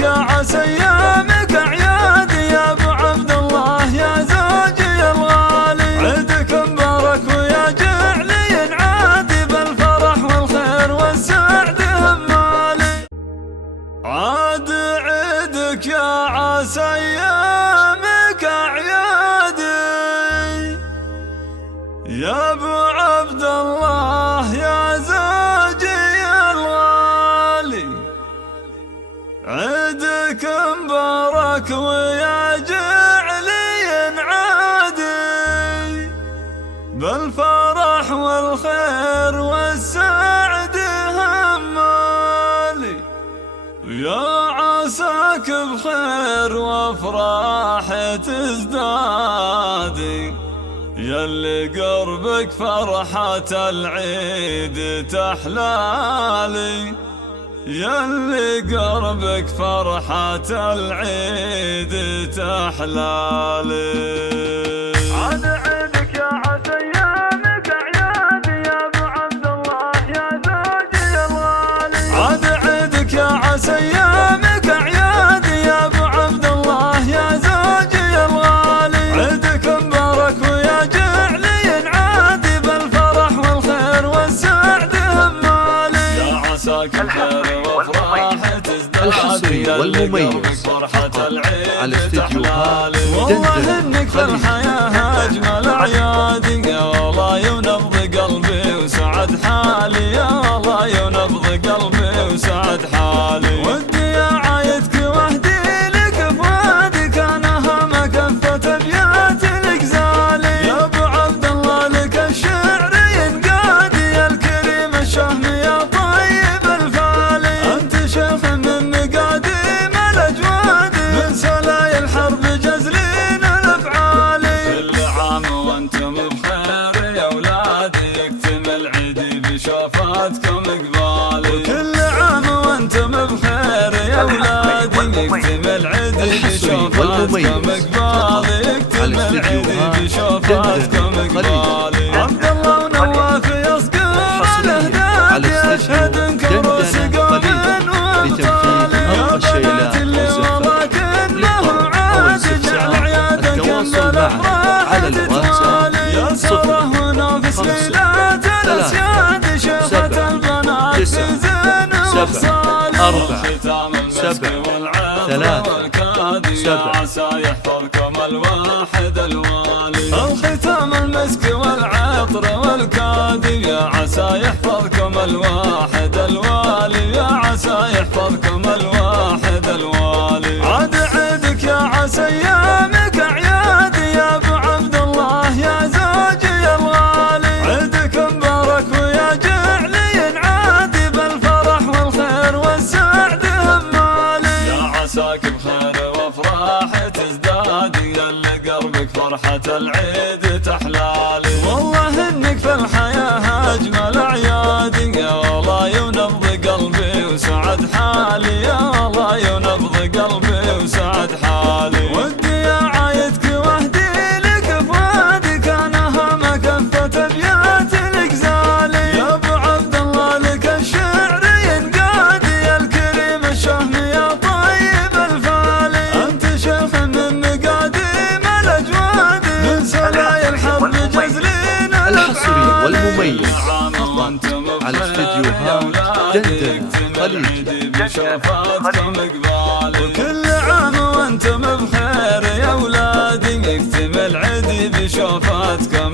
عيدك يا عسى ايامك اعياد يا ابو عبد الله يا زوجي الغالي. عيدك مبارك ويا جعلي ينعاد بالفرح والخير والسعد همالي. عاد عيدك يا عسى ايامك اعيادي يا ابو عبد الله يا زوجي الغالي. عيدك مبارك ويا جعلي ينعادي بالفرح والخير والسعد همالي. يا عساك بخير وافراح تزدادي ياللي قربك فرحة العيد تحلالي. ياللي قربك فرحة العيد تحلالي. عاد عيدك يا عسى ايامك اعيادي يا ابو عبد الله يا زوجي الغالي. عاد عيدك يا عسى ايامك اعيادي يا ابو عبد الله يا زوجي الغالي. عيدك مبارك ويا جعلي ينعادي بالفرح والخير والسعد همالي. يا عساك الخير وافراح تزداد الحصري والمميز فقط على استديوهات والله انك في الحياة اجمل اعيادي. يا والله ينبض قلبي وسعد حالي. يا والله ينبض قلبي وسعد حالي. ودي يا عايدك وحدي لك فؤادي كان همه كفة ابيات الغزالي. يا ابو عبد الله لك الشعر ينقادي يا الكريم الشهم يا طيب الفالي. انت شيخ من مقاديم الاجواد من سلاي الحرب جزلين الافعالي. كل عام وانتم بخير يا اولادي يكتمل عيدي بشوفاتكم اقبالي. وكل عام وانتم بخير يا اولادي يكتمل عيدي بشوفاتكم اقبالي. يكتمل عيدي بشوفاتكم اقبالي. عبد الله ونواف يصقر الاهداد يشهد كروس قوم وابطال. يا بنات اللي والله كله عاد جعل عيادك بالافراح تتوالي. يا ساره ونافس ليلات الاسياد شيخة البنات في زين وصالي. 4 7 3 7 عسى يحفظكم الواحد الوالي. الختام المسك والعطر والكادي يا عسى يحفظكم الواحد الوالي. يا عسى يحفظكم الواحد الوالي. عاد عيدك يا عسى ايامك اعيادي يا ابو عبد الله يا زوجي الغالي. عيدك مبارك ويا جعلي ينعادي بالفرح والخير والسعد همالي. يا عساك بخير وافراح تزدادي ياللي قربك فرحة العيد تحلالي. والله انك في الحياة اجمل اعيادي. يا والله ينبض قلبي وسعد حالي. يا والله ينبض قلبي وسعد حالي. ودي يا عايدك وحدي لك فؤادي كان همه كفة ابيات الغزالي. يا ابو عبد الله لك الشعر ينقادي يا الكريم الشهم يا طيب الفالي. انت شيخ من مقاديم الاجواد من سلاي الحرب جزلين الحصري والمميز فقط على استديوهات دندنة خليج. وكل عام وانتم بخير يا اولادي يكتمل عيدي بشوفاتكم